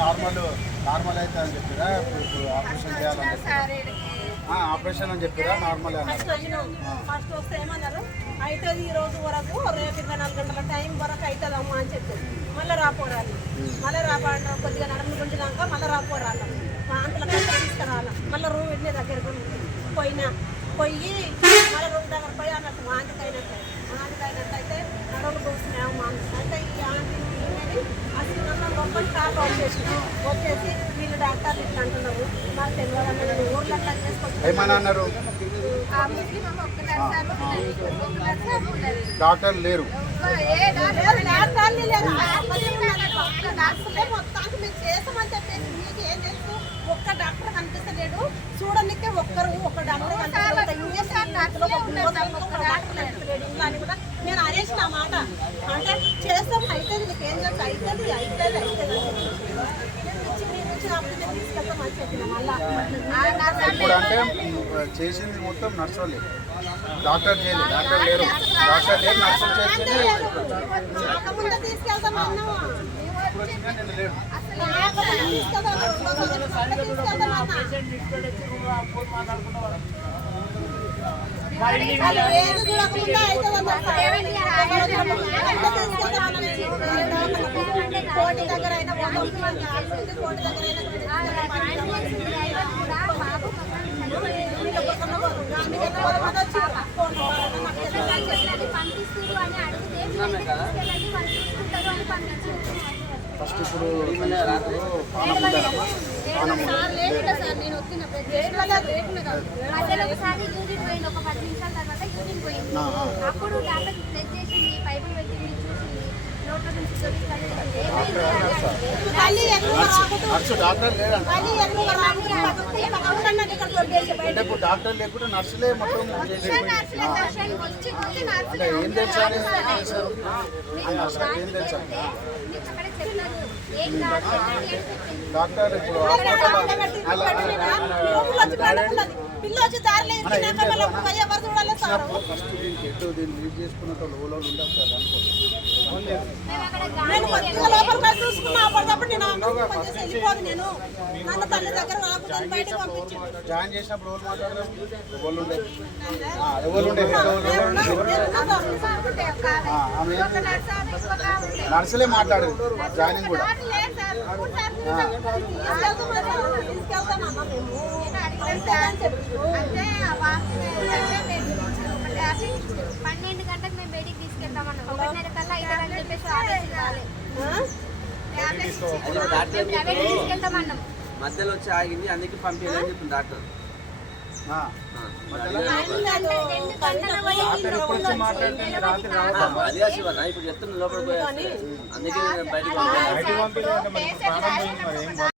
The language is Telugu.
నార్మల్ నార్మల్ అయితే అని చెప్పారా? ఇప్పుడు ఆపరేషన్ చేయాలని ఆపరేషన్ అని చెప్పారా? నార్మల్ ఫస్ట్ ఫస్ట్ వస్తే ఏమన్నారు? అవుతుంది ఈ రోజు వరకు రేపు ఇరవై నాలుగు గంటల టైం వరకు అవుతుంది అమ్మా అని చెప్పారు. మళ్ళీ రాపోరాలి మళ్ళీ రాపోరా కొద్దిగా నడుము గుంజినాక మళ్ళీ రాపోరాలి అంతలో మళ్ళీ రూమ్ వెళ్ళే దగ్గరకు పోయినా. పోయి మళ్ళీ రూమ్ దగ్గర పోయి అన్నట్టు మా వచ్చేసి వీళ్ళు డాక్టర్లు ఇట్లా అంటున్నారు. మాకు తెలియదు అన్నది ఊర్లో అట్లా చేసుకొచ్చి ఏమని అన్నారు? డాక్టర్ లేరు. ఒక్క డాక్టర్ కనిపిస్తలేడు. చూడనికే ఒక్కరు ఒక్క డాక్టర్. ఇంజక్షన్ డాక్టర్ నేను అనేసిన ఆ మాట. అంటే అవుతుంది నీకు తెలుసు అవుతుంది అవుతుంది అవుతుంది ఇప్పుడు అంటే చేసింది మొత్తం నర్స్ వాళ్ళే. డాక్టర్ చేయలేదు డాక్టర్ లేరు. డాక్టర్ లేరు నర్సులు అన్నాము ఇప్పుడు వచ్చినా నేను లేడు కోటి దగ్గర అయినా కోటి దగ్గర పంపిస్తారు అని అడిగితే తీసుకెళ్ళండి అని పంపించారు. ఫస్ట్ ఇప్పుడు. అప్పుడు డాక్టర్ చేసింది పైపులు పెట్టింది చూసింది నోట్లో నుంచి డాక్టర్ అంటే ఇప్పుడు డాక్టర్ లేకుండా నర్సులే మొత్తం అంటే ఏం తెలుసా అని చేశారు? ఆ నర్సులకు ఏం తెలుసా మీకు అక్కడ చెప్పినారు ఏం కాదు ఎక్కడికి అని చెప్పింది డాక్టర్ ఇప్పుడు దారిలో మళ్ళీ పోయి ఎవరు చూడాలి సార్ ఫస్ట్ దీనికి ఎటు దీన్ని లీడ్ ఉండవు సార్ నేను కొద్దిగా లోపల పోయి చూసుకున్నా అప్పటికప్పుడు నేను అమ్మకి ఫోన్ చేసి వెళ్ళిపోదు నేను నన్ను తల్లి దగ్గర రాకుండా బయటకు పంపించి జాయిన్ చేసినప్పుడు ఎవరు మాట్లాడరు ఎవరు ఉండే ఆ, ఎవరు ఉండే ఎవరు- ఎవరు- ఎవరు- ఆ, ఆమె నర్సులే మాట్లాడేది జాయినింగ్ కూడా తీసుకెళ్తామన్నా మేము పన్నెండు గంటలకు మేము బయటికి తీసుకెళ్తామన్నాం ఒకటిన్నర కల్లా అవుతుందని చెప్పేసి తీసుకెళ్తామన్నాం మధ్యలో వచ్చి ఆగింది అందుకే పంపించాలని చెప్పింది డాక్టర్ ఇప్పుడు చెప్తున్న లోపలికి అందుకే బయటకు పేషెంట్